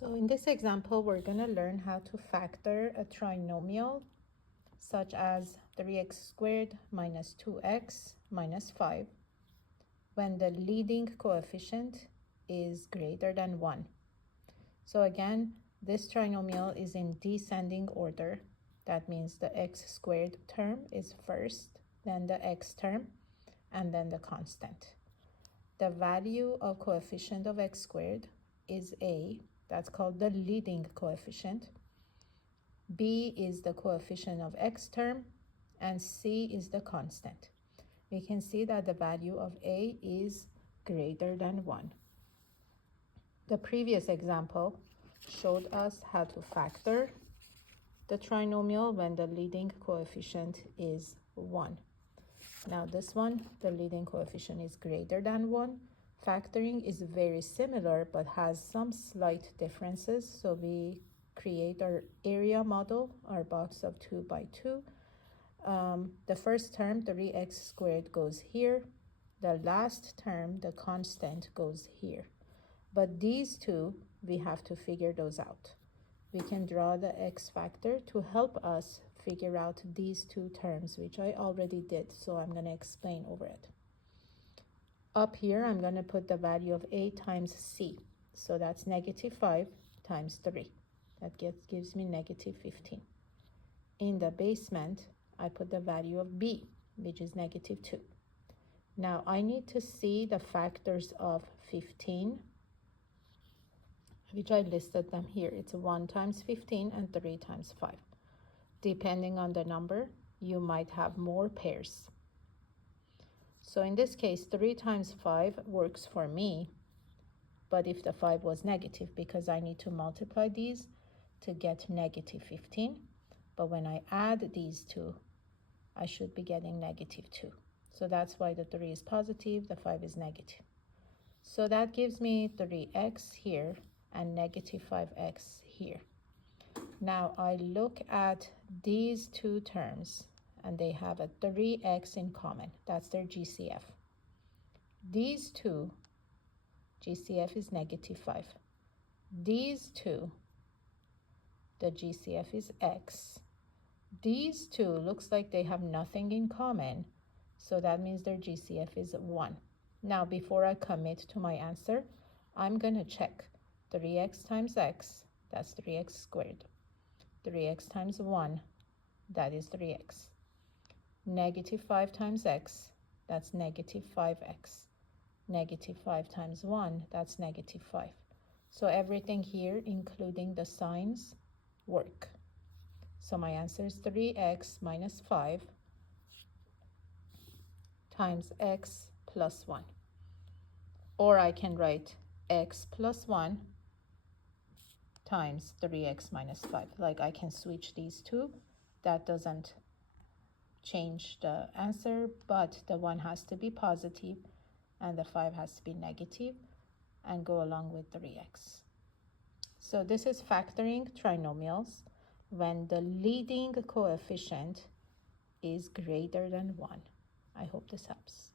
So in this example, we're going to learn how to factor a trinomial such as 3x squared minus 2x minus 5 when the leading coefficient is greater than 1. So again, this trinomial is in descending order. That means the x squared term is first, then the x term, and then the constant. The value of coefficient of x squared is a. That's called the leading coefficient. B is the coefficient of x term, and C is the constant. We can see that the value of A is greater than 1. The previous example showed us how to factor the trinomial when the leading coefficient is 1. Now this one, the leading coefficient is greater than 1. Factoring is very similar but has some slight differences. So we create our area model, our box of 2 by 2. The first term, 3x squared, goes here. The last term, the constant, goes here. But these two, we have to figure those out. We can draw the x factor to help us figure out these two terms, which I already did, so I'm going to explain over it. Up here, I'm going to put the value of a times c. So that's negative 5 times 3. That gives me negative 15. In the basement, I put the value of b, which is negative 2. Now, I need to see the factors of 15, which I listed them here. It's 1 times 15 and 3 times 5. Depending on the number, you might have more pairs. So in this case, 3 times 5 works for me, but if the 5 was negative, because I need to multiply these to get negative 15, but when I add these two, I should be getting negative 2. So that's why the 3 is positive, the 5 is negative. So that gives me 3x here and negative 5x here. Now I look at these two terms and they have a 3x in common. That's their GCF. These two, GCF is negative 5. These two, the GCF is x. These two looks like they have nothing in common, so that means their GCF is 1. Now before I commit to my answer, I'm going to check 3x times x, that's 3x squared. 3x times 1, that is 3x. Negative 5 times x, that's negative 5x. Negative 5 times 1, that's negative 5. So everything here, including the signs, work. So my answer is 3x minus 5 times x plus 1. Or I can write x plus 1 times 3x minus 5. Like I can switch these two. That doesn't change the answer, but the 1 has to be positive and the 5 has to be negative and go along with 3x. So this is factoring trinomials when the leading coefficient is greater than 1. I hope this helps.